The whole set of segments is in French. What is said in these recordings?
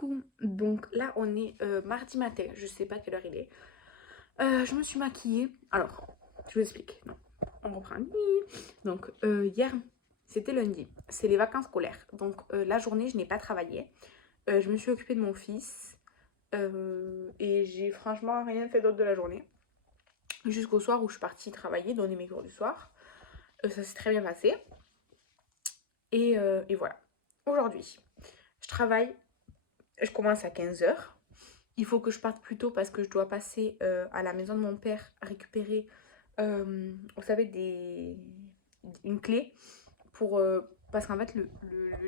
Coucou, donc là on est mardi matin, je sais pas quelle heure il est. Je me suis maquillée. Alors, je vous explique. Non, on reprend. Donc hier, c'était lundi, c'est les vacances scolaires. Donc la journée, je n'ai pas travaillé. Je me suis occupée de mon fils et j'ai franchement rien fait d'autre de la journée. Jusqu'au soir où je suis partie travailler, donner mes cours du soir. Ça s'est très bien passé. Et voilà. Aujourd'hui, je travaille, je commence à 15 h. Il faut que je parte plus tôt parce que je dois passer à la maison de mon père récupérer, vous savez, une clé pour... parce qu'en fait, le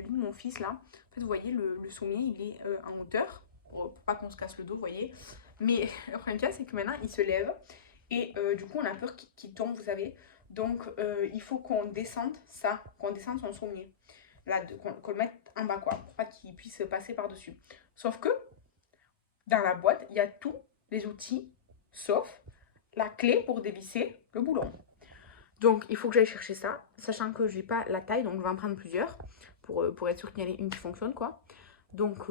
lit de mon fils, là, en fait, vous voyez, le sommier, il est en hauteur, pour pas qu'on se casse le dos, vous voyez. Mais le problème qu'il y a, c'est que maintenant, il se lève et du coup, on a peur qu'il tombe, vous savez. Donc, il faut qu'on descende ça, qu'on descende son sommier. Là, qu'on le mette en bas, quoi, pour pas qu'il puisse passer par-dessus. Sauf que dans la boîte, il y a tous les outils, sauf la clé pour dévisser le boulon. Donc, il faut que j'aille chercher ça, sachant que je n'ai pas la taille, donc je vais en prendre plusieurs pour être sûr qu'il y en ait une qui fonctionne, quoi. Donc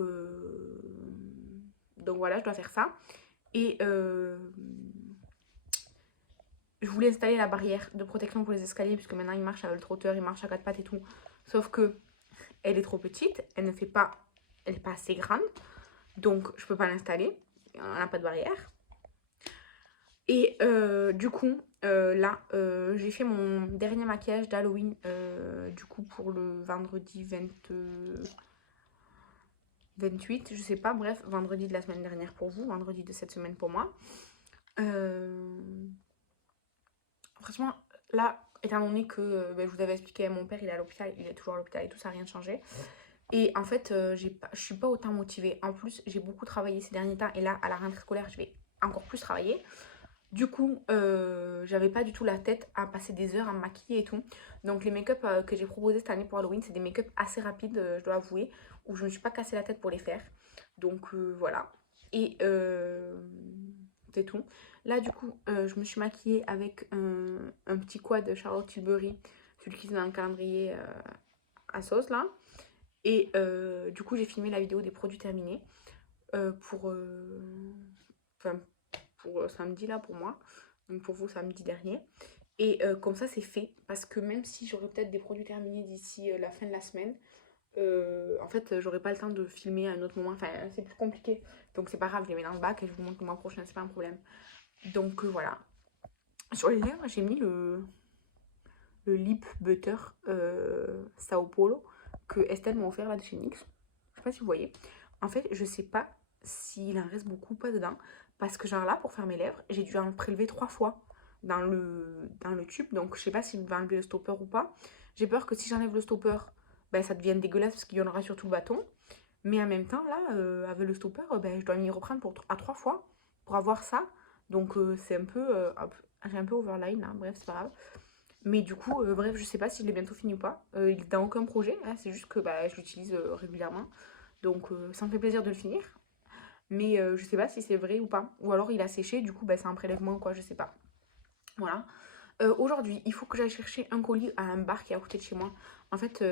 voilà, je dois faire ça. Et je voulais installer la barrière de protection pour les escaliers, puisque maintenant il marche avec le trotteur, il marche à quatre pattes et tout. Sauf que elle est trop petite, elle n'est pas assez grande, donc je peux pas l'installer. On n'a pas de barrière. Et du coup, là, j'ai fait mon dernier maquillage d'Halloween, du coup, pour le vendredi 28, je sais pas, bref, vendredi de la semaine dernière pour vous, vendredi de cette semaine pour moi. Franchement, là, étant donné que je vous avais expliqué, mon père, il est à l'hôpital, il est toujours à l'hôpital et tout, ça n'a rien changé. Et en fait, je suis pas autant motivée. En plus, j'ai beaucoup travaillé ces derniers temps, et là, à la rentrée scolaire, je vais encore plus travailler. Du coup, j'avais pas du tout la tête à passer des heures à me maquiller et tout. Donc les make-up que j'ai proposés cette année pour Halloween, c'est des make-up assez rapides, je dois avouer, où je me suis pas cassé la tête pour les faire. Donc voilà. Et c'est tout. Là, du coup, je me suis maquillée avec un petit quad de Charlotte Tilbury, celui qui est dans le calendrier à sauce là. Et du coup, j'ai filmé la vidéo des produits terminés pour... enfin, pour samedi là pour moi, donc pour vous samedi dernier. Et comme ça c'est fait, parce que même si j'aurais peut-être des produits terminés d'ici la fin de la semaine, en fait j'aurais pas le temps de filmer à un autre moment, enfin c'est plus compliqué. Donc c'est pas grave, je les mets dans le bac et je vous montre le mois prochain, c'est pas un problème. Donc voilà. Sur les lèvres, j'ai mis le lip butter Sao Paulo que Estelle m'a offert là de chez NYX. Je sais pas si vous voyez. En fait, je sais pas s'il en reste beaucoup ou pas dedans. Parce que genre là, pour faire mes lèvres, j'ai dû en prélever 3 fois dans le tube. Donc je sais pas s'il va enlever le stopper ou pas. J'ai peur que si j'enlève le stopper, ben, ça devienne dégueulasse parce qu'il y en aura sur tout le bâton. Mais en même temps, là, avec le stopper, ben, je dois m'y reprendre à 3 fois pour avoir ça. Donc c'est un peu... j'ai un peu overline, hein. Bref, c'est pas grave. Mais du coup, bref, je sais pas s'il est bientôt fini ou pas. Il est dans aucun projet, hein, c'est juste que bah, je l'utilise régulièrement. Donc ça me fait plaisir de le finir. Mais je sais pas si c'est vrai ou pas. Ou alors il a séché, du coup bah, c'est un prélèvement ou quoi, je sais pas. Voilà. Aujourd'hui, il faut que j'aille chercher un colis à un bar qui est à côté de chez moi. En fait,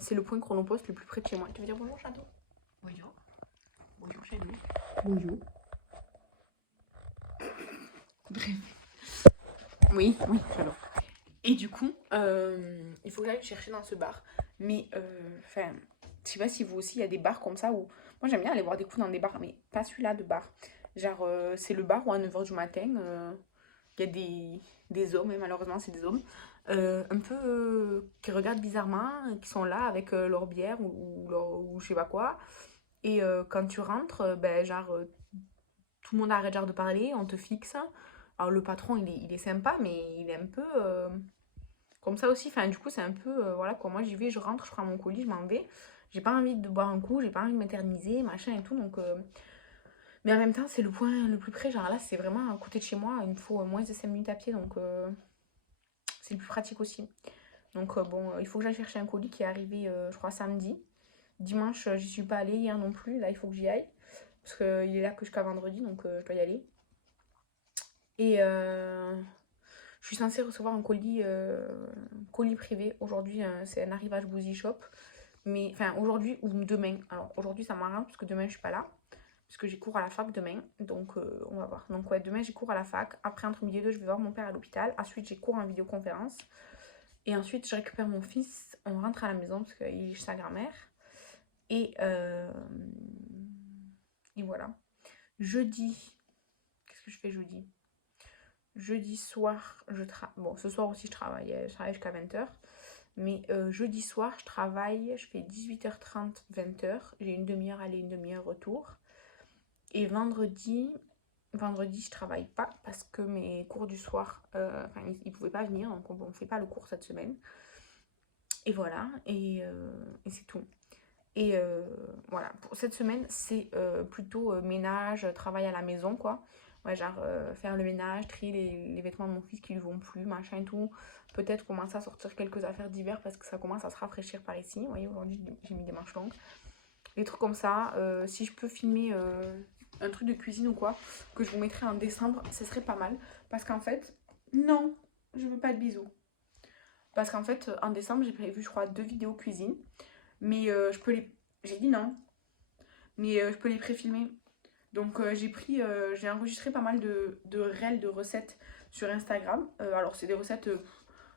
c'est le point Chronopost le plus près de chez moi. Tu veux dire bonjour, Château? Bonjour. Bonjour, Château. Bonjour. Bref. Oui, oui, Château. Et du coup, il faut que j'aille chercher dans ce bar. Mais, enfin, je sais pas si vous aussi, il y a des bars comme ça où... Moi, j'aime bien aller boire des coups dans des bars, mais pas celui-là de bar. Genre, c'est le bar où à 9 h du matin, il y a des hommes, et malheureusement, c'est des hommes, un peu qui regardent bizarrement, qui sont là avec leur bière ou je sais pas quoi. Et quand tu rentres, ben, genre, tout le monde arrête genre de parler, on te fixe. Alors, le patron, il est sympa, mais il est un peu... comme ça aussi, enfin du coup c'est un peu, voilà quoi, moi j'y vais, je rentre, je prends mon colis, je m'en vais. J'ai pas envie de boire un coup, j'ai pas envie de m'éterniser, machin et tout, donc... Mais en même temps c'est le point le plus près, genre là c'est vraiment à côté de chez moi, il me faut moins de 5 minutes à pied, donc c'est le plus pratique aussi. Donc bon, il faut que j'aille chercher un colis qui est arrivé, je crois, samedi. Dimanche, j'y suis pas allée, hier non plus, là il faut que j'y aille. Parce qu'il est là que jusqu'à vendredi, donc je dois y aller. Et je suis censée recevoir un colis privé. Aujourd'hui, c'est un arrivage Boozy Shop. Mais enfin aujourd'hui ou demain. Alors aujourd'hui ça m'arrange parce que demain je suis pas là. Parce que j'ai cours à la fac demain. Donc on va voir. Donc ouais, demain j'ai cours à la fac. Après entre midi et deux je vais voir mon père à l'hôpital. Ensuite j'ai cours en vidéoconférence. Et ensuite je récupère mon fils. On rentre à la maison parce qu'il est chez sa grand-mère. Et, et voilà. Jeudi. Qu'est-ce que je fais jeudi? Jeudi soir, bon, ce soir aussi je travaille jusqu'à 20h. Mais jeudi soir, je travaille, je fais 18h30, 20h. J'ai une demi-heure aller, une demi-heure retour. Et vendredi, je travaille pas parce que mes cours du soir, ils pouvaient pas venir, donc on fait pas le cours cette semaine. Et voilà, et c'est tout. Et voilà, pour cette semaine, c'est plutôt ménage, travail à la maison, quoi. Ouais, genre faire le ménage, trier les vêtements de mon fils qui lui vont plus, machin et tout. Peut-être commencer à sortir quelques affaires d'hiver parce que ça commence à se rafraîchir par ici. Vous voyez, aujourd'hui, j'ai mis des manches longues. Des trucs comme ça. Si je peux filmer un truc de cuisine ou quoi, que je vous mettrai en décembre, ce serait pas mal. Parce qu'en fait, non, je veux pas de bisous. Parce qu'en fait, en décembre, j'ai prévu, je crois, 2 vidéos cuisine. Mais je peux les... J'ai dit non. Mais je peux les pré-filmer. Donc j'ai enregistré pas mal de réels, de recettes sur Instagram. Alors c'est des recettes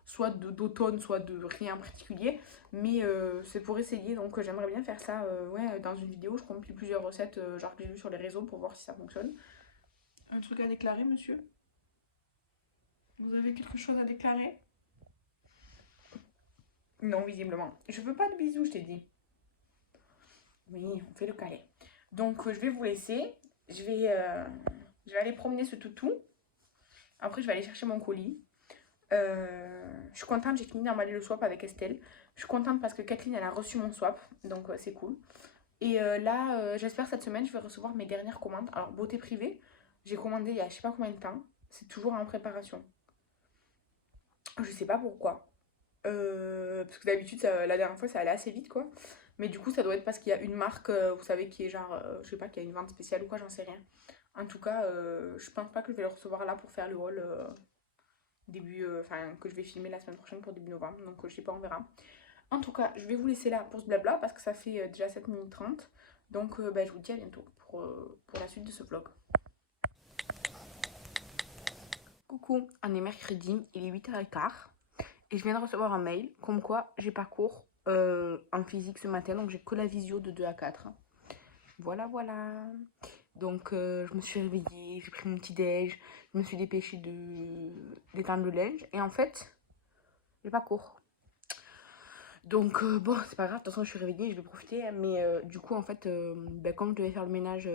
soit d'automne, soit de rien en particulier. Mais c'est pour essayer. Donc j'aimerais bien faire ça ouais, dans une vidéo. Je compile plusieurs recettes genre que j'ai vues sur les réseaux pour voir si ça fonctionne. Un truc à déclarer, monsieur? Vous avez quelque chose à déclarer? Non, visiblement. Je veux pas de bisous, je t'ai dit. Oui, on fait le calais. Donc je vais vous laisser. Je vais aller promener ce toutou. Après, je vais aller chercher mon colis. Je suis contente, j'ai fini d'emballer le swap avec Estelle. Je suis contente parce que Kathleen, elle a reçu mon swap. Donc c'est cool. Et là, j'espère cette semaine, je vais recevoir mes dernières commandes. Alors, beauté privée, j'ai commandé il y a je sais pas combien de temps. C'est toujours en préparation. Je sais pas pourquoi. Parce que d'habitude, la dernière fois, ça allait assez vite, quoi. Mais du coup, ça doit être parce qu'il y a une marque, vous savez, qui est genre, je sais pas, qui a une vente spéciale ou quoi, j'en sais rien. En tout cas, je pense pas que je vais le recevoir là pour faire le haul début, enfin, que je vais filmer la semaine prochaine pour début novembre. Donc, je sais pas, on verra. En tout cas, je vais vous laisser là pour ce blabla parce que ça fait déjà 7 minutes 30. Donc, bah, je vous dis à bientôt pour la suite de ce vlog. Coucou, on est mercredi, il est 8h15. Et je viens de recevoir un mail comme quoi j'ai pas cours en physique ce matin, donc j'ai que la visio de 2 à 4. Voilà, voilà. Donc je me suis réveillée, j'ai pris mon petit déj, je me suis dépêchée d'éteindre le linge. Et en fait, j'ai pas cours. Donc bon, c'est pas grave, de toute façon je suis réveillée, je vais profiter. Mais du coup, en fait, ben, comme je devais faire le ménage,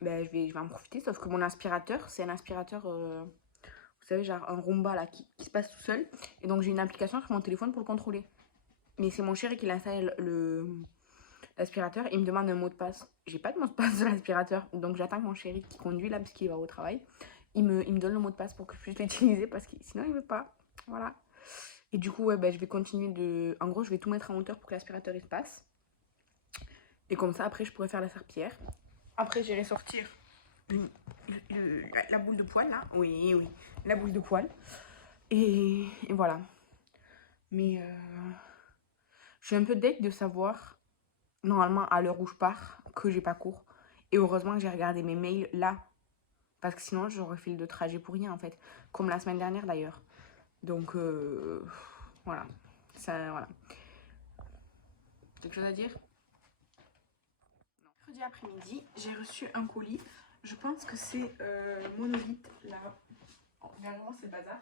ben, je vais en profiter. Sauf que mon aspirateur, c'est un aspirateur... vous savez, genre un Roomba là qui se passe tout seul. Et donc j'ai une application sur mon téléphone pour le contrôler. Mais c'est mon chéri qui l'installe l'aspirateur. Il me demande un mot de passe. J'ai pas de mot de passe de l'aspirateur. Donc j'attends que mon chéri qui conduit là, parce qu'il va au travail, il me donne le mot de passe pour que je puisse l'utiliser parce que sinon il veut pas. Voilà. Et du coup, ouais, bah, je vais continuer de... En gros, je vais tout mettre en hauteur pour que l'aspirateur il se passe. Et comme ça, après, je pourrais faire la serpillière. Après, j'irai sortir la boule de poêle là. Oui, oui. La boule de poêle. Et voilà. Mais je suis un peu deg de savoir, normalement à l'heure où je pars, que j'ai pas cours. Et heureusement que j'ai regardé mes mails là. Parce que sinon j'aurais fait le trajet pour rien en fait. Comme la semaine dernière d'ailleurs. Donc voilà. Ça, voilà. Quelque chose à dire? Mercredi après-midi, j'ai reçu un colis. Je pense que c'est monolithe là. Vraiment c'est le bazar.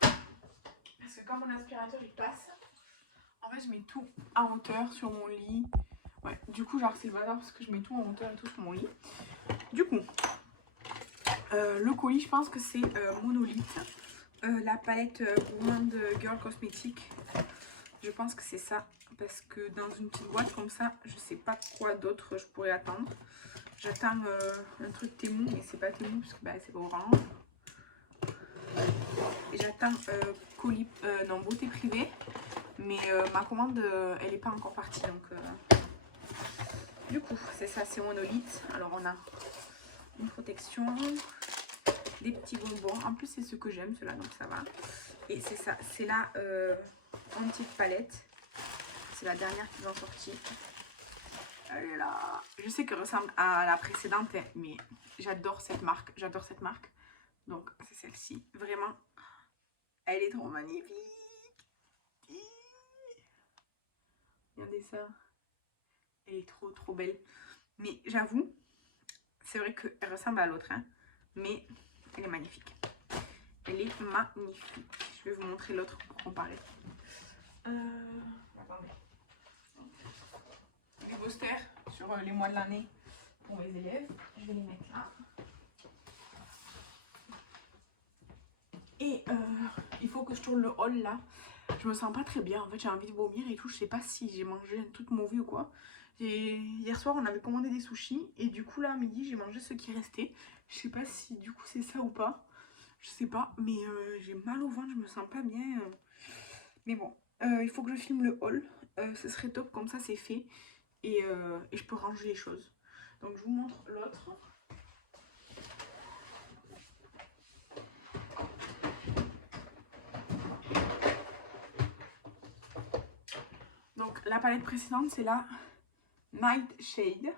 Parce que quand mon aspirateur il passe, en fait je mets tout à hauteur sur mon lit. Ouais, du coup genre c'est le bazar parce que je mets tout en hauteur et tout sur mon lit. Du coup, le colis je pense que c'est monolithe. La palette Gourmand Girl Cosmétique. Je pense que c'est ça. Parce que dans une petite boîte comme ça, je sais pas quoi d'autre je pourrais attendre. J'attends un truc Temu, mais c'est pas Temu parce que bah, c'est pas Orange. Et j'attends colis, non, beauté privée. Mais ma commande, elle est pas encore partie. Donc, du coup, c'est ça, c'est monolithe. Alors, on a une protection, des petits bonbons. En plus, c'est ce que j'aime, cela, donc ça va. Et c'est ça, c'est là une petite palette. c'est la dernière qu'ils ont sortie. Elle est là. Je sais qu'elle ressemble à la précédente, mais j'adore cette marque. J'adore cette marque. Donc, c'est celle-ci. Vraiment, elle est trop magnifique. Regardez ça. Elle est trop, trop belle. Mais j'avoue, c'est vrai qu'elle ressemble à l'autre, hein, mais elle est magnifique. Elle est magnifique. Je vais vous montrer l'autre pour comparer. Attendez. Les posters sur les mois de l'année pour mes élèves. Je vais les mettre là. Et il faut que je tourne le haul là. Je me sens pas très bien. En fait, j'ai envie de vomir et tout. Je sais pas si j'ai mangé un truc mauvais ou quoi. Hier soir, on avait commandé des sushis. Et du coup, là, à midi, j'ai mangé ce qui restait. Je sais pas si du coup c'est ça ou pas. Je sais pas. Mais j'ai mal au ventre. Je me sens pas bien. Mais bon, il faut que je filme le haul. Ce serait top. Comme ça, c'est fait. Et je peux ranger les choses. Donc, je vous montre l'autre. Donc la palette précédente c'est la Nightshade.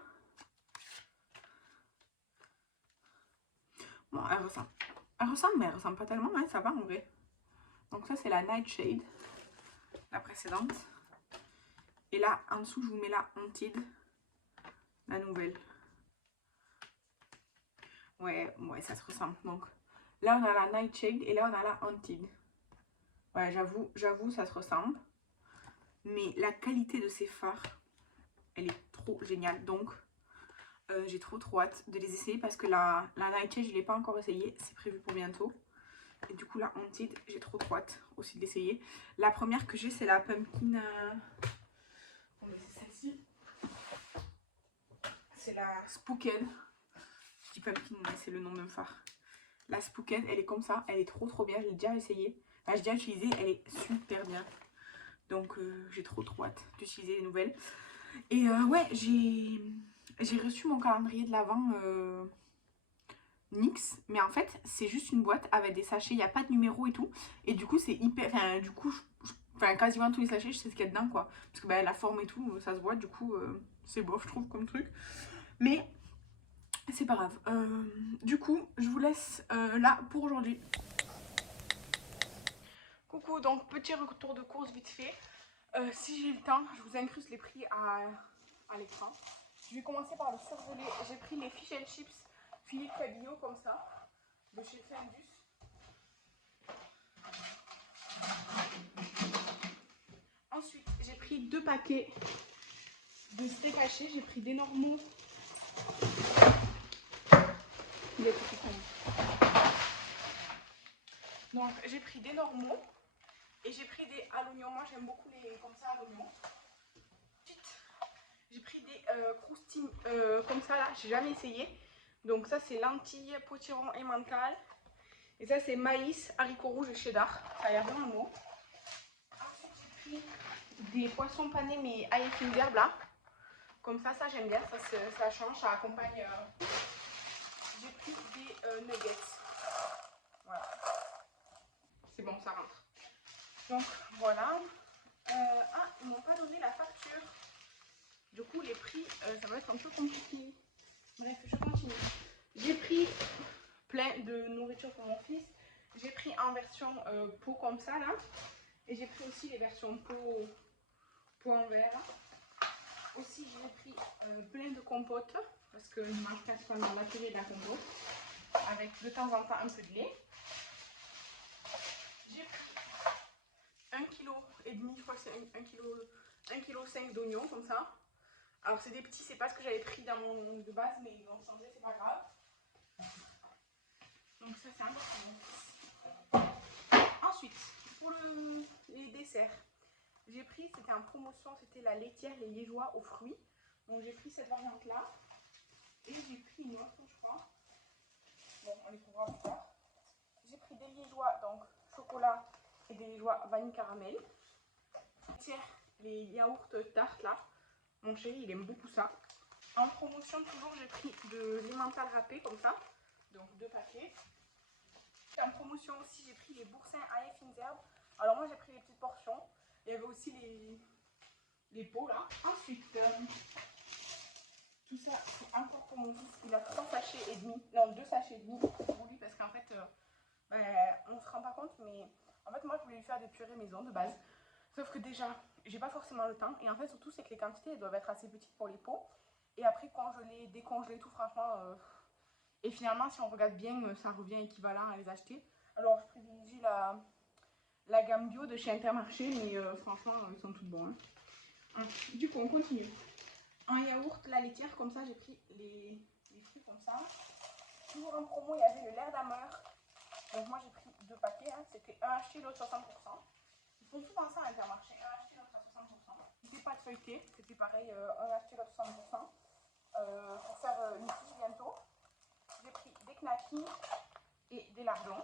Bon, elle ressemble mais elle ressemble pas tellement, hein, ça va en vrai. Donc ça c'est la Nightshade, la précédente. Et là en dessous je vous mets la Haunted, la nouvelle. Ouais, ça se ressemble. Donc là on a la Nightshade et là on a la Haunted. Ouais, j'avoue ça se ressemble. Mais la qualité de ces fards, elle est trop géniale. Donc j'ai trop hâte de les essayer parce que la Nightshade je ne l'ai pas encore essayé, c'est prévu pour bientôt. Et du coup la Haunted, j'ai trop hâte aussi de l'essayer. La première que j'ai c'est la Pumpkin, c'est celle-ci. C'est la Spooked. Je dis Pumpkin mais c'est le nom d'un phare. La Spooked, elle est comme ça, elle est trop bien, je l'ai déjà essayée. Enfin, j'ai déjà utilisé, elle est super bien. Donc j'ai trop hâte d'utiliser les nouvelles. Et ouais, j'ai reçu mon calendrier de l'Avent NYX, mais en fait c'est juste une boîte avec des sachets, il n'y a pas de numéro et tout. Et du coup c'est hyper, enfin du coup enfin quasiment tous les sachets je sais ce qu'il y a dedans quoi. Parce que bah, la forme et tout ça se voit, du coup c'est bof je trouve comme truc. Mais c'est pas grave. Du coup je vous laisse là pour aujourd'hui. Coucou, donc petit retour de course vite fait. Si j'ai le temps, je vous incruste les prix à l'écran. Je vais commencer par le surgelé. J'ai pris les fish and chips Philippe Cabillot comme ça, de chez Findus. Ensuite, j'ai pris 2 paquets de steak haché. J'ai pris des normaux. Donc, j'ai pris des normaux et j'ai pris des à l'oignon. Moi, j'aime beaucoup les comme ça à l'oignon. Ensuite, j'ai pris des croustines comme ça là. J'ai jamais essayé. Donc, ça, c'est lentilles, potiron et mental. Et ça, c'est maïs, haricots rouges et cheddar. Ça a l'air vraiment bon. Ensuite, j'ai pris des poissons panés mais ail et fines d'herbe là. Comme ça j'aime bien, ça change, ça accompagne. J'ai pris des nuggets. Voilà. C'est bon, ça rentre. Donc voilà. Ah, ils m'ont pas donné la facture. Du coup, les prix, ça va être un peu compliqué. Bref, je continue. J'ai pris plein de nourriture pour mon fils. J'ai pris en version pot comme ça là. Et j'ai pris aussi les versions pot en verre. Aussi, j'ai pris plein de compotes parce qu'il mange principalement la purée et la compote avec de temps en temps un peu de lait. J'ai pris 1,5 kg, je crois que c'est 1,5 kg d'oignons comme ça. Alors, c'est des petits, c'est pas ce que j'avais pris dans mon de base, mais ils vont changer, c'est pas grave. Donc, ça, c'est important. Ensuite, pour les desserts, j'ai pris, c'était en promotion, c'était la laitière, les liégeois aux fruits. Donc, j'ai pris cette variante là. Et j'ai pris une autre, je crois. Bon, on les trouvera plus tard. J'ai pris des liégeois, donc chocolat et des liégeois vanille caramel. Tiens, les yaourts tartes là. Mon chéri, il aime beaucoup ça. En promotion, toujours, j'ai pris de l'emmental râpé comme ça. Donc 2 paquets. En promotion aussi, j'ai pris les boursins ail et fines herbes. Alors moi, j'ai pris les petites portions. Il y avait aussi les pots là. Ensuite, tout ça, c'est encore pour mon fils. Il a 3 sachets et demi. Non, 2 sachets et demi pour lui parce qu'en fait, on se rend pas compte, mais en fait, moi, je voulais lui faire des purées maison de base. Sauf que déjà, j'ai pas forcément le temps. Et en fait, surtout, c'est que les quantités elles doivent être assez petites pour les pots. Et après, congeler, décongeler, tout, franchement. Et finalement, si on regarde bien, ça revient équivalent à les acheter. Alors, je privilégie la gamme bio de chez Intermarché, mais franchement, ils sont tous bons. Hein. Du coup, on continue. En yaourt, la laitière, comme ça, j'ai pris les fruits comme ça. Toujours en promo, il y avait le lait d'Ameur. Donc, moi, j'ai pris 2 paquets. Hein. C'était un acheté, l'autre 60%. Ils font souvent ça à Intermarché, un acheté, l'autre à 60%. C'était pas de feuilleté, c'était pareil, un acheté, l'autre 60%. Pour faire une tige bientôt. J'ai pris des knackis et des lardons.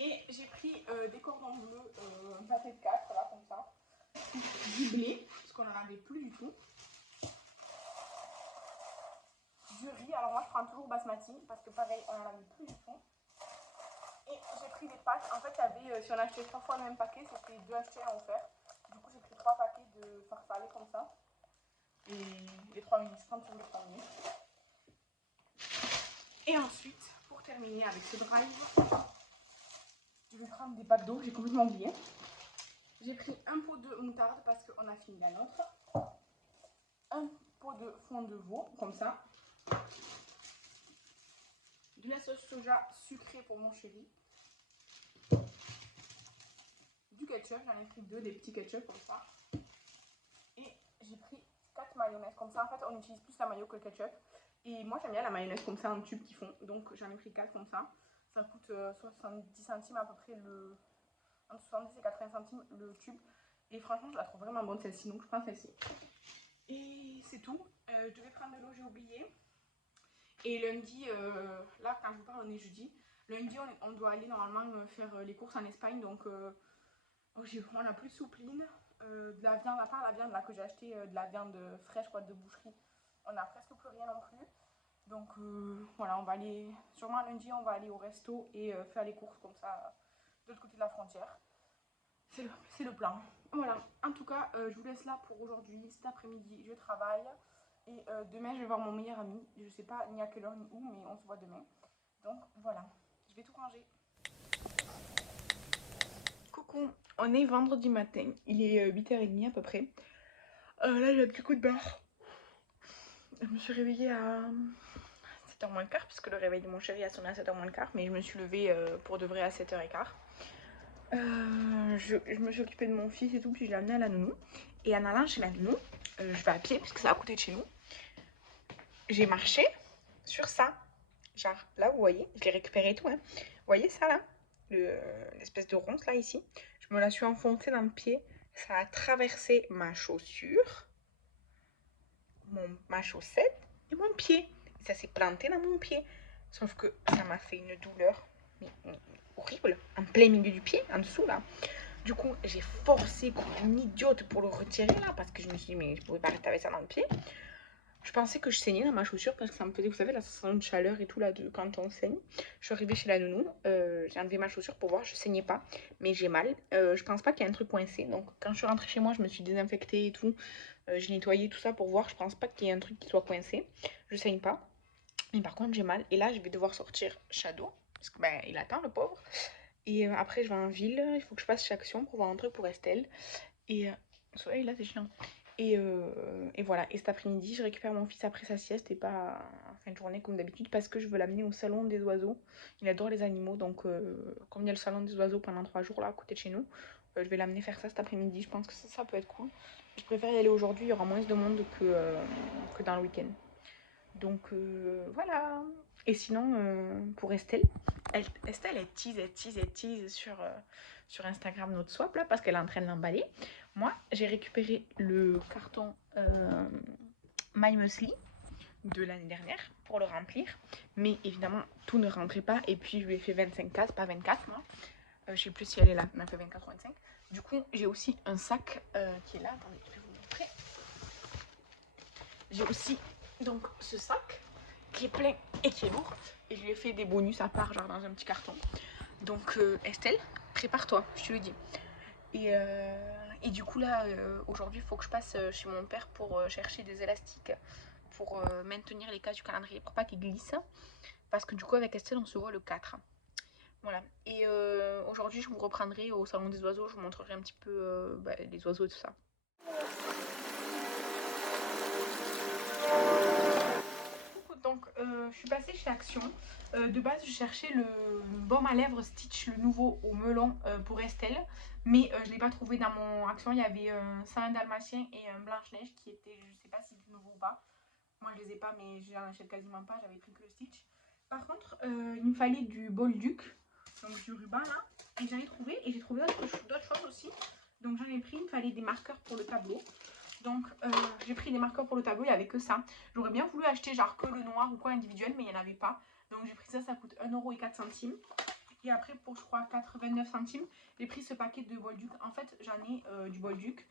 Et j'ai pris des cordons bleus, un paquet de 4, là, comme ça. Du blé, parce qu'on n'en avait plus du tout. Du riz, alors moi je prends toujours basmati, parce que pareil, on n'en avait plus du tout. Et j'ai pris des pâtes. En fait, il y avait, si on achetait 3 fois le même paquet, c'était 2 achetés à offert. Du coup, j'ai pris 3 paquets de farfalle comme ça. Et les 3 minutes, je prends toujours les 3 minutes. Et ensuite, pour terminer avec ce drive, je vais prendre des packs d'eau, j'ai complètement oublié. J'ai pris un pot de moutarde parce qu'on a fini la nôtre. Un pot de fond de veau, comme ça. De la sauce soja sucrée pour mon chéri. Du ketchup, j'en ai pris 2, des petits ketchup comme ça. Et j'ai pris 4 mayonnaises comme ça. En fait, on utilise plus la mayo que le ketchup. Et moi, j'aime bien la mayonnaise comme ça en tube qu'ils font. Donc, j'en ai pris 4 comme ça. Ça coûte 70 centimes à peu près entre 70 et 80 centimes le tube. Et franchement, je la trouve vraiment bonne celle-ci. Donc, je prends celle-ci. Et c'est tout. Je devais prendre de l'eau, j'ai oublié. Et lundi, là, quand je vous parle, on est jeudi. Lundi, on doit aller normalement faire les courses en Espagne. Donc, on n'a plus de soupline. De la viande, à part la viande là, que j'ai acheté, de la viande fraîche quoi, de boucherie. On n'a presque plus rien non plus. Donc voilà, on va aller, sûrement lundi, on va aller au resto et faire les courses comme ça de l'autre côté de la frontière. C'est le plan. Voilà, en tout cas, je vous laisse là pour aujourd'hui. Cet après-midi, je travaille. Et demain, je vais voir mon meilleur ami. Je ne sais pas ni à quelle heure ni où, mais on se voit demain. Donc voilà, je vais tout ranger. Coucou, on est vendredi matin. Il est 8h30 à peu près. Là, j'ai un petit coup de barre. Je me suis réveillée à 7h moins le quart, parce que le réveil de mon chéri a sonné à 7h moins le quart, mais je me suis levée pour de vrai à 7h15. Je me suis occupée de mon fils et tout, puis je l'ai amené à la nounou. Et en allant chez la nounou, je vais à pied, puisque c'est à côté de chez nous. J'ai marché sur ça. Genre, là, vous voyez, je l'ai récupéré et tout. Hein. Vous voyez ça, là l'espèce de ronce, là, ici. Je me la suis enfoncée dans le pied. Ça a traversé ma chaussure, ma chaussette et mon pied. Et ça s'est planté dans mon pied. Sauf que ça m'a fait une douleur mais horrible, en plein milieu du pied, en dessous, là. Du coup, j'ai forcé comme une idiote pour le retirer, là, parce que je me suis dit, mais je pouvais pas rester avec ça dans le pied. Je pensais que je saignais dans ma chaussure parce que ça me faisait, vous savez, la sensation de chaleur et tout là de quand on saigne. Je suis arrivée chez la nounou, j'ai enlevé ma chaussure pour voir, je saignais pas, mais j'ai mal. Je pense pas qu'il y a un truc coincé, donc quand je suis rentrée chez moi, je me suis désinfectée et tout. J'ai nettoyé tout ça pour voir, je pense pas qu'il y ait un truc qui soit coincé. Je saigne pas, mais par contre j'ai mal. Et là, je vais devoir sortir Shadow, parce que ben il attend le pauvre. Et après, je vais en ville, il faut que je fasse chez Action pour voir un truc pour Estelle. Et le soleil là, c'est chiant. Et voilà, et cet après-midi, je récupère mon fils après sa sieste et pas en fin de journée comme d'habitude parce que je veux l'amener au salon des oiseaux. Il adore les animaux, donc comme il y a le salon des oiseaux pendant 3 jours là à côté de chez nous, je vais l'amener faire ça cet après-midi. Je pense que ça peut être cool. Je préfère y aller aujourd'hui, il y aura moins de monde que dans le week-end. Donc voilà. Et sinon, pour Estelle, Estelle, elle tease sur Instagram notre swap là parce qu'elle est en train de l'emballer. Moi, j'ai récupéré le carton My Muesli de l'année dernière pour le remplir. Mais évidemment, tout ne rentrait pas. Et puis, je lui ai fait 25 cases, pas 24 moi. Je sais plus si elle est là, elle m'a fait 24 ou 25. Du coup, j'ai aussi un sac qui est là. Attendez, je vais vous montrer. J'ai aussi donc ce sac qui est plein et qui est lourd. Et je lui ai fait des bonus à part, genre dans un petit carton. Donc Estelle, prépare-toi, je te le dis. Et Et du coup là, aujourd'hui, il faut que je passe chez mon père pour chercher des élastiques pour maintenir les cases du calendrier pour pas qu'ils glissent. Parce que du coup, avec Estelle, on se voit le 4. Voilà. Et aujourd'hui, je vous reprendrai au salon des oiseaux. Je vous montrerai un petit peu les oiseaux et tout ça. Donc, je suis passée chez Action. De base, je cherchais le baume à lèvres Stitch, le nouveau au melon pour Estelle. Mais je ne l'ai pas trouvé dans mon Action. Il y avait un dalmatien et un Blanche-Neige qui étaient, je ne sais pas si c'est nouveau ou pas. Moi, je les ai pas, mais j'en achète quasiment pas. J'avais pris que le Stitch. Par contre, il me fallait du Bolduc, donc du ruban là. Et j'en ai trouvé. Et j'ai trouvé d'autres choses aussi. Donc, j'en ai pris. Il me fallait des marqueurs pour le tableau. Donc j'ai pris des marqueurs pour le tableau, il n'y avait que ça. J'aurais bien voulu acheter genre que le noir ou quoi individuel, mais il n'y en avait pas. Donc j'ai pris ça, ça coûte 1,04 €. Et après pour je crois 89 centimes, j'ai pris ce paquet de Bolduc. En fait j'en ai du Bolduc.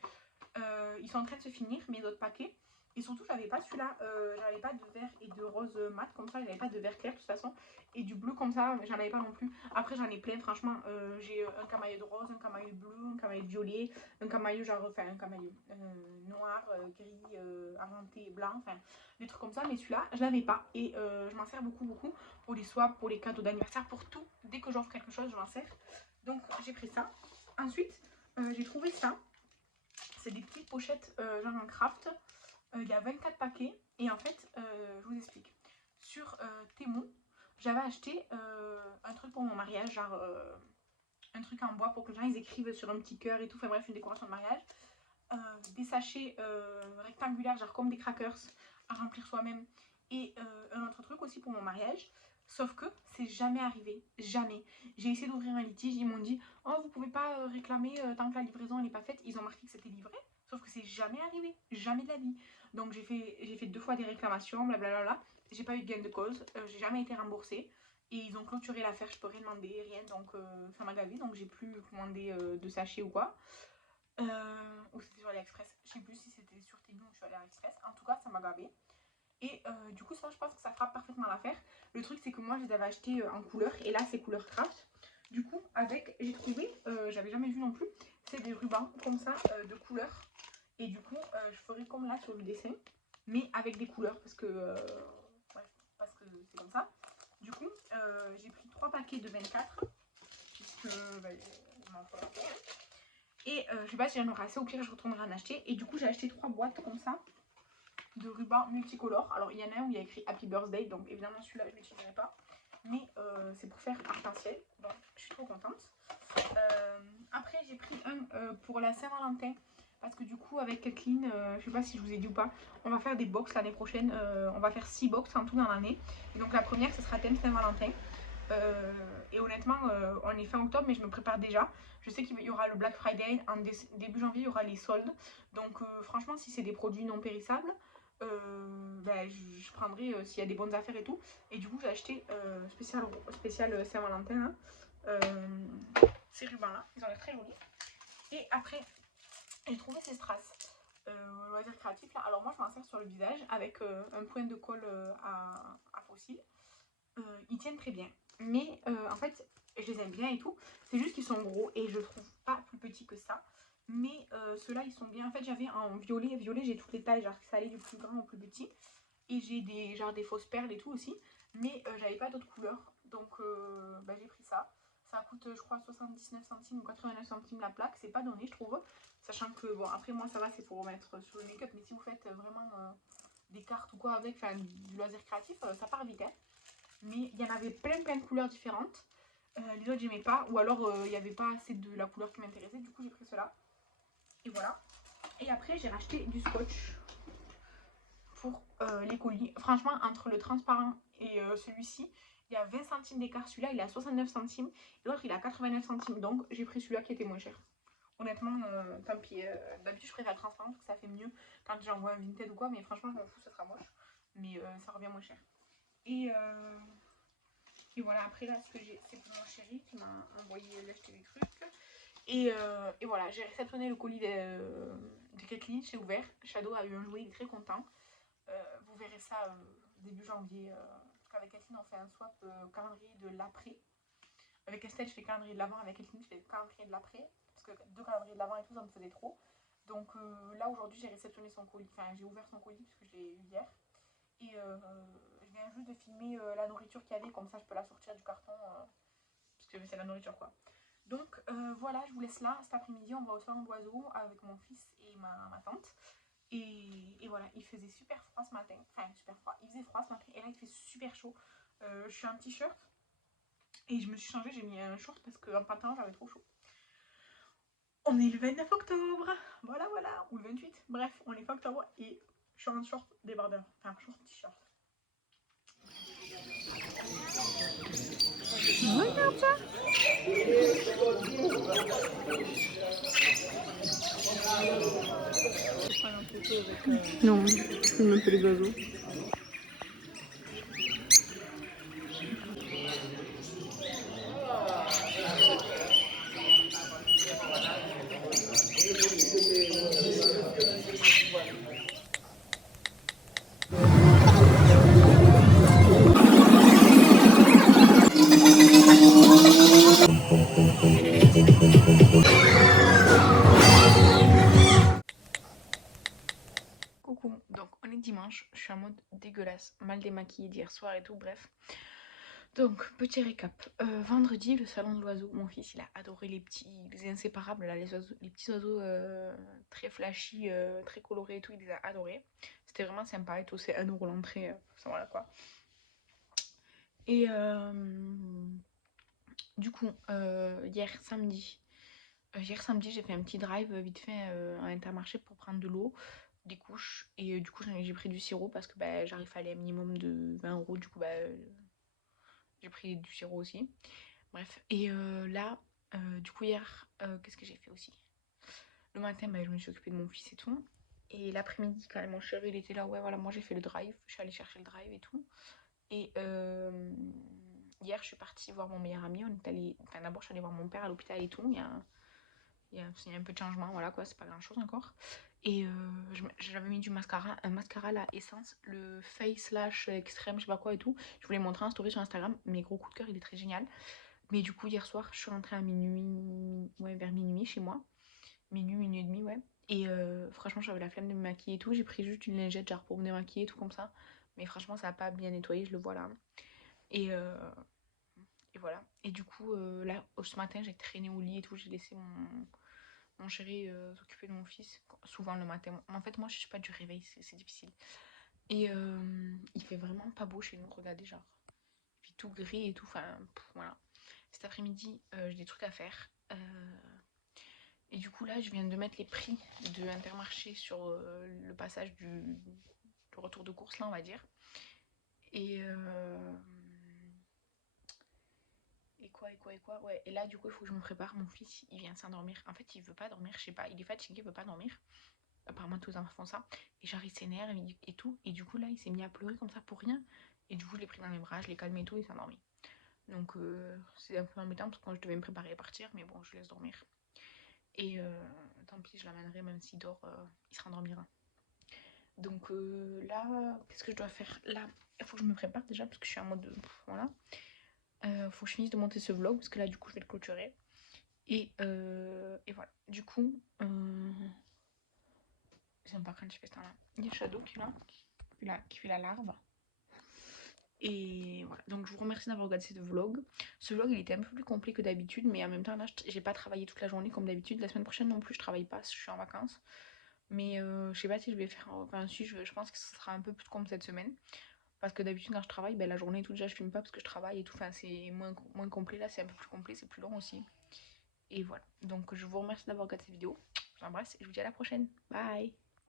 Ils sont en train de se finir mes autres paquets. Et surtout j'avais pas celui-là, j'avais pas de vert et de rose mat comme ça, j'avais pas de vert clair de toute façon. Et du bleu comme ça, j'en avais pas non plus. Après j'en ai plein franchement, j'ai un camailleux de rose, un camailleux de bleu, un camailleux de violet, un camailleux genre, enfin un camailleux noir, gris, argenté, blanc, enfin des trucs comme ça. Mais celui-là je l'avais pas et je m'en sers beaucoup pour les swaps, pour les cadeaux d'anniversaire, pour tout. Dès que j'offre quelque chose je m'en sers. Donc j'ai pris ça. Ensuite j'ai trouvé ça. C'est des petites pochettes genre en craft. Il y a 24 paquets. Et en fait, je vous explique. Sur Temu, j'avais acheté un truc pour mon mariage, genre un truc en bois pour que les gens ils écrivent sur un petit cœur et tout. Enfin bref, une décoration de mariage. Des sachets rectangulaires, genre comme des crackers à remplir soi-même. Et un autre truc aussi pour mon mariage. Sauf que c'est jamais arrivé, jamais. J'ai essayé d'ouvrir un litige, ils m'ont dit oh vous pouvez pas réclamer tant que la livraison n'est pas faite. Ils ont marqué que c'était livré, sauf que c'est jamais arrivé, jamais de la vie. Donc j'ai fait 2 fois des réclamations, blablabla. J'ai pas eu de gain de cause, j'ai jamais été remboursée. Et ils ont clôturé l'affaire, je peux rien demander, rien, donc ça m'a gavé, donc j'ai plus commandé de sachets ou quoi. Ou c'était sur AliExpress, je sais plus si c'était sur Temu ou sur AliExpress, en tout cas ça m'a gavé. Et du coup ça je pense que ça fera parfaitement l'affaire. Le truc c'est que moi je les avais achetés en couleur et là c'est couleur craft. Du coup avec, j'ai trouvé, j'avais jamais vu non plus, c'est des rubans comme ça de couleur. Et du coup je ferai comme là sur le dessin, mais avec des couleurs parce que, bref, parce que c'est comme ça. Du coup j'ai pris 3 paquets de 24 puisque il m'en faut. Et je sais pas si j'en aurai assez, au pire je retournerai en acheter. Et du coup j'ai acheté 3 boîtes comme ça de rubans multicolores. Alors il y en a un où il y a écrit Happy Birthday, donc évidemment celui-là je ne l'utiliserai pas. Mais c'est pour faire arc-en-ciel, donc je suis trop contente. Après j'ai pris un pour la Saint-Valentin. Parce que du coup avec Kathleen, je sais pas si je vous ai dit ou pas, on va faire des box l'année prochaine. On va faire 6 box en tout dans l'année. Et donc la première ce sera thème Saint-Valentin. Et honnêtement, on est fin octobre, mais je me prépare déjà. Je sais qu'il y aura le Black Friday, en début janvier, il y aura les soldes. Donc franchement, si c'est des produits non périssables, ben, je prendrai s'il y a des bonnes affaires et tout. Et du coup, j'ai acheté spécial Saint-Valentin, hein, ces rubans-là. Ils ont l'air très jolis. Et après, j'ai trouvé ces strass. Loisirs créatifs là. Alors moi, je m'en sers sur le visage avec un point de colle à fossiles. Ils tiennent très bien. Mais en fait, je les aime bien et tout. C'est juste qu'ils sont gros et je trouve pas plus petits que ça. Mais ceux-là, ils sont bien. En fait, j'avais en violet. Violet, j'ai toutes les tailles. Genre, ça allait du plus grand au plus petit. Et j'ai des fausses perles et tout aussi. Mais j'avais pas d'autres couleurs. Donc, bah, j'ai pris ça. Ça coûte, je crois, 79 centimes ou 89 centimes la plaque. C'est pas donné, je trouve. Sachant que, bon, après, moi, ça va, c'est pour mettre sur le make-up. Mais si vous faites vraiment des cartes ou quoi avec, enfin, du loisir créatif, ça part vite, hein. Mais il y en avait plein de couleurs différentes. Les autres j'aimais pas, ou alors il n'y avait pas assez de la couleur qui m'intéressait, du coup j'ai pris cela. Et voilà. Et après j'ai racheté du scotch pour les colis. Franchement, entre le transparent et celui-ci, il y a 20 centimes d'écart. Celui-là il est à 69 centimes, et l'autre il est à 89 centimes, donc j'ai pris celui-là qui était moins cher. Honnêtement, tant pis. D'habitude je préfère le transparent parce que ça fait mieux quand j'envoie un Vinted ou quoi, mais franchement je m'en fous, ça sera moche. Mais ça revient moins cher. Et et voilà, après là, ce que j'ai, c'est pour mon chéri qui m'a envoyé l'acheter des trucs. Et voilà, j'ai réceptionné le colis de Kathleen, j'ai ouvert. Shadow a eu un jouet, il est très content. Vous verrez ça début janvier. Parce qu'avec Kathleen, on fait un swap calendrier de l'après. Avec Estelle, je fais calendrier de l'avant. Avec Kathleen, je fais calendrier de l'après. Parce que 2 calendriers de l'avant et tout, ça me faisait trop. Donc là, aujourd'hui, j'ai réceptionné son colis, enfin, j'ai ouvert son colis, parce que je l'ai eu hier. Et je viens juste de filmer la nourriture qu'il y avait, comme ça, je peux la sortir du carton, parce que c'est la nourriture, quoi. Donc voilà, je vous laisse là. Cet après-midi, on va au salon d'oiseaux avec mon fils et ma tante. Et voilà, il faisait super froid ce matin. Enfin, super froid. Il faisait froid ce matin. Et là, il fait super chaud. Je suis en t-shirt. Et je me suis changée. J'ai mis un short parce qu'en pantalon, j'avais trop chaud. On est le 29 octobre. Voilà, voilà. Ou le 28. Bref, on est fin octobre. Et je suis en short débardeur. Enfin, short t-shirt. Regarde ça. Non, je filme un peu les oiseaux. Coucou, donc on est dimanche, je suis en mode dégueulasse, mal démaquillée d'hier soir et tout, bref. Donc, petit récap. Vendredi, le salon de l'oiseau, mon fils il a adoré les inséparables, là, les petits oiseaux très flashy, très colorés et tout, il les a adorés. C'était vraiment sympa et tout, c'est 1 € l'entrée, voilà quoi. Et du coup, hier samedi, j'ai fait un petit drive vite fait à Intermarché pour prendre de l'eau, des couches, et du coup j'ai pris du sirop parce que bah, j'arrive à aller un minimum de 20 €, du coup bah, j'ai pris du sirop aussi. Bref, et là, du coup hier, qu'est-ce que j'ai fait aussi? Le matin, bah, je me suis occupée de mon fils et tout. Et l'après-midi, quand mon chéri il était là, ouais voilà, moi j'ai fait le drive, je suis allée chercher le drive et tout. Et hier, je suis partie voir mon meilleur ami, on est allé, enfin d'abord je suis allée voir mon père à l'hôpital et tout, il y a un peu de changement, voilà quoi, c'est pas grand chose encore. Et j'avais mis du mascara, un mascara là, Essence, le Face Lash Extrême, je sais pas quoi et tout. Je voulais montrer en story sur Instagram, mes gros coup de cœur, il est très génial. Mais du coup, hier soir, je suis rentrée à minuit, ouais, vers minuit chez moi. Minuit et demi, ouais. Et franchement, j'avais la flemme de me maquiller et tout. J'ai pris juste une lingette, genre pour me démaquiller, tout comme ça. Mais franchement, ça n'a pas bien nettoyé, je le vois là. Et, euh, et voilà. Et du coup, là, ce matin, j'ai traîné au lit et tout. J'ai laissé mon chéri s'occuper de mon fils. Souvent le matin. En fait, moi, je suis pas du réveil, c'est difficile. Et il fait vraiment pas beau chez nous, regardez, genre. Il fait tout gris et tout. Enfin, voilà. Cet après-midi, j'ai des trucs à faire. Et du coup, là, je viens de mettre les prix de Intermarché sur le passage du retour de course, là, on va dire. Et quoi. Ouais. Et là, du coup, il faut que je me prépare. Mon fils, il vient de s'endormir. En fait, il veut pas dormir, je sais pas. Il est fatigué, il veut pas dormir. Apparemment, tous les enfants font ça. Et genre, il s'énerve et tout. Et du coup, là, il s'est mis à pleurer comme ça pour rien. Et du coup, je l'ai pris dans les bras, je l'ai calmé et tout, il s'est endormi. Donc, c'est un peu embêtant parce que quand je devais me préparer à partir, mais bon, je laisse dormir. Et tant pis, je l'amènerai, même s'il dort, il se rendormira. Donc là, qu'est-ce que je dois faire? Là, il faut que je me prépare déjà parce que je suis en mode voilà. Faut que je finisse de monter ce vlog parce que là, du coup, je vais le clôturer. Et voilà. Du coup, j'aime pas quand je fais ça là. Il y a Shadow qui fait la larve. Et voilà. Donc, je vous remercie d'avoir regardé ce vlog. Ce vlog, il était un peu plus complet que d'habitude, mais en même temps, là, j'ai pas travaillé toute la journée comme d'habitude. La semaine prochaine non plus, je travaille pas, je suis en vacances. Mais je sais pas si je vais faire. Enfin, si, je pense que ce sera un peu plus comme cette semaine. Parce que d'habitude, quand je travaille, ben, la journée et tout, déjà, je filme pas parce que je travaille et tout. Enfin, c'est moins complet. Là, c'est un peu plus complet, c'est plus long aussi. Et voilà. Donc, je vous remercie d'avoir regardé cette vidéo. Je vous embrasse et je vous dis à la prochaine. Bye!